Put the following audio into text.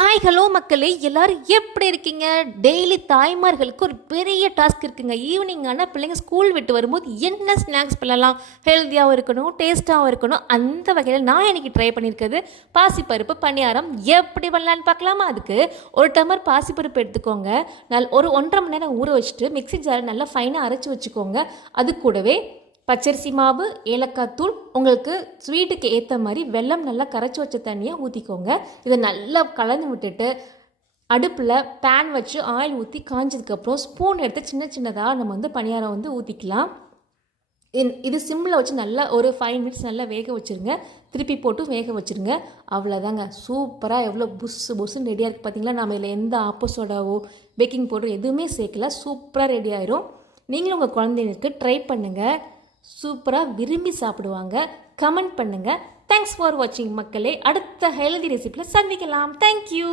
Hi hello மக்களே, எல்லாரும் எப்படி இருக்கீங்க? டெய்லி தாய்மார்களுக்கு ஒரு பெரிய டாஸ்க் இருக்குங்க. ஈவினிங் ஆனால் பிள்ளைங்க ஸ்கூல் விட்டு வரும்போது என்ன ஸ்நாக்ஸ் பண்ணலாம், ஹெல்த்தியாகவும் இருக்கணும், டேஸ்ட்டாகவும் இருக்கணும். அந்த வகையில் நான் இன்னைக்கு ட்ரை பண்ணியிருக்கிறது பாசிப்பருப்பு பணியாரம். எப்படி பண்ணலான்னு பார்க்கலாமா? அதுக்கு ஒரு டம்ளர் பாசிப்பருப்பு எடுத்துக்கோங்க. ஒரு 1.5 மணி நேரம் ஊற வச்சுட்டு மிக்ஸி ஜார் நல்லா ஃபைனாக அரைச்சி வச்சுக்கோங்க. அது கூடவே பச்சரிசி மாவு, ஏலக்காய் தூள், உங்களுக்கு ஸ்வீட்டுக்கு ஏற்ற மாதிரி வெல்லம் நல்லா கரைச்சி வச்ச தண்ணியாக ஊற்றிக்கோங்க. இதை நல்லா கலந்து விட்டுட்டு அடுப்பில் பேன் வச்சு ஆயில் ஊற்றி காஞ்சதுக்கப்புறம் ஸ்பூன் எடுத்து சின்ன சின்னதாக நம்ம பணியாரம் ஊற்றிக்கலாம். இது சிம்மில் வச்சு நல்லா ஒரு 5 மினிட்ஸ் நல்லா வேக வச்சுருங்க. திருப்பி போட்டு வேக வச்சுருங்க. அவ்வளோதாங்க, சூப்பராக எவ்வளோ புஸ்ஸுன்னு ரெடியாக இருக்குது பார்த்தீங்களா? நம்ம இதில் எந்த ஆப்போ சோடாவோ பேக்கிங் பவுடர் எதுவுமே சேர்க்கல. சூப்பராக ரெடி ஆயிரும். நீங்களும் உங்கள் குழந்தைங்களுக்கு ட்ரை பண்ணுங்கள். சூப்பராக விரும்பி சாப்பிடுவாங்க. கமெண்ட் பண்ணுங்கள். தேங்க்ஸ் ஃபார் வாட்சிங் மக்களே. அடுத்த ஹெல்தி ரெசிபியில் சந்திக்கலாம். தேங்க்யூ.